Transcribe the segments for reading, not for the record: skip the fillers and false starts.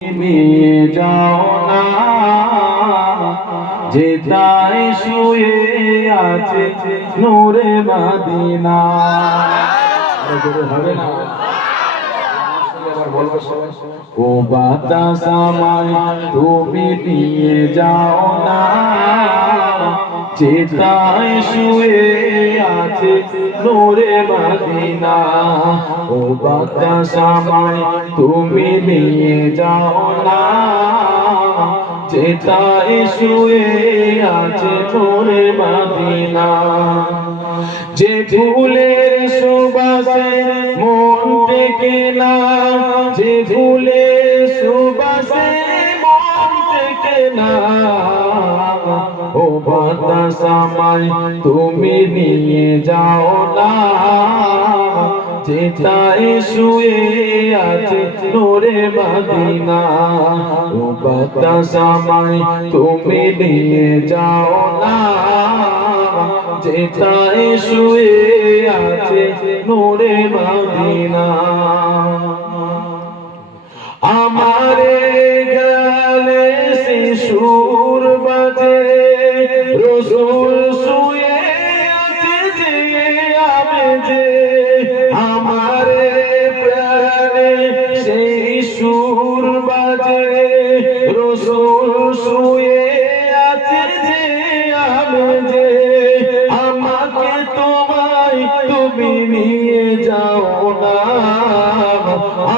নিয়ে যাও না, যেথায় শুয়ে আছে নূরে মদিনা। হবে না? ও বাতাস আমায় তুমি নিয়ে যাও না, যেথায় শুয়ে আছে নূরে মদিনা। ও বাতাস আমায় তুমি নিয়ে যাও না, যেথায় শুয়ে আছে নূরে মদিনা। যে ফুলের সুবাসে মন টেকে না, যে ফুলের সুবাসে মন টেকে না, ও বাতাস আমায় তুমি নিয়ে যাও না, যেথায় শুয়ে আছে নূরে মদিনা। ও বাতাস আমায় তুমি নিয়ে যাও না, যেথায় শুয়ে আছে নূরে মদিনা। আমারে গানে শিশুর বাজে রসুল শুয়ে আছে যে আমি যে, আমারে প্রাণে সেই সুর বাজে রসুল শুয়ে আছে যে আমি যে। আমাকে তোমায় তুমি নিয়ে যাও না,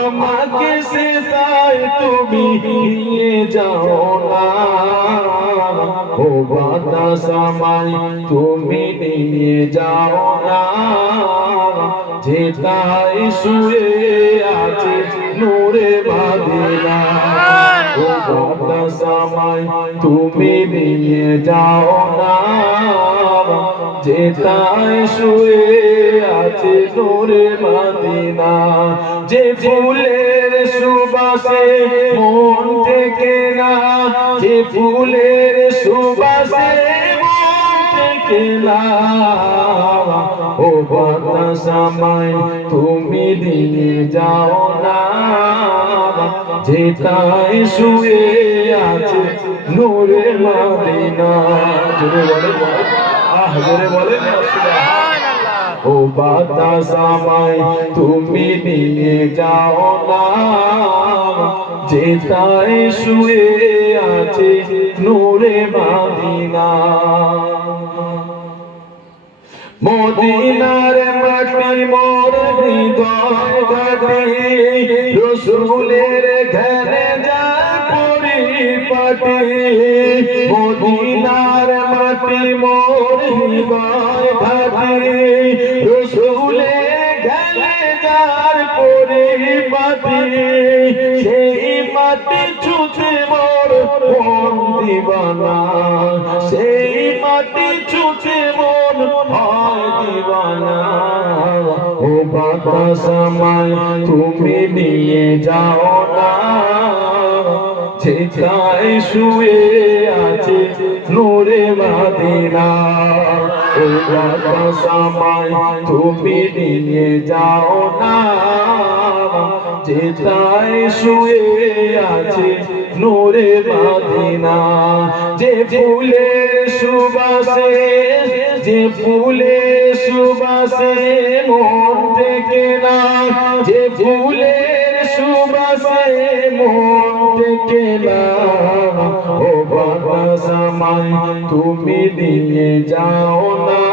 আমাকে সেটাই তুমি নিয়ে যাও না। ও বাতাস আমায় তুমি নিয়ে যাও না, যেথায় শুয়ে আছে নূরে মদিনা। ও বাতাস আমায় তুমি নিয়ে যাও না, যেথায় শুয়ে আছে নূরে মদিনা। যে ফুলের সুবাসে মন টেকে না, যে ফুলের সুবাসে মন টেকে না, ও বাতাস আমায় তুমি নিয়ে যাও না, যেথায় শুয়ে আছে নূরে মদিনা। জোরে বলে জোরে বলে ও বাতাস আমায় তুমি নিয়ে যাও না, যেথায় শুয়ে আছে নূরে মদিনা। মদিনার মাটি মোর হৃদয় ঘাটে, রসুলের ঘরে যায় পরিপাটি। মদিনার মাটি মোর হৃদয় ঘাটে, রসুলের ঘরে যায় পরিপাটি। সেই মাটি ছুঁতে মোর মন দিবানা, সেই মাটি ছুঁতে মন হয় দিবানা। ও বাতাস আমায় তুমি নিয়ে যাও না, যেথায় শুয়ে আছে নূরে মদিনা। ও বাতাস আমায় তুমি নিয়ে যাও না, যেথায় শুয়ে আছে নূরে মদিনা। যে ফুলের সুবাসে, যে ফুলের সুবাসে মন টেকে না, যে ফুলের সুবাসে মন টেকে না, ও বাতাস আমায় তুমি নিয়ে যাও না,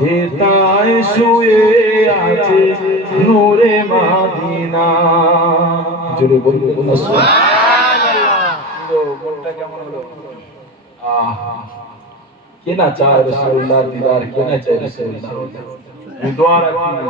যেথায় শুয়ে আছে নূরে মদিনা। জোরে বলুন সুবহানাল্লাহ। মনটা কেমন হলো? কে না চায় রাসূলুল্লাহর দিদার, কে না চায় রাসূলুল্লাহ। দোয়া রাখি।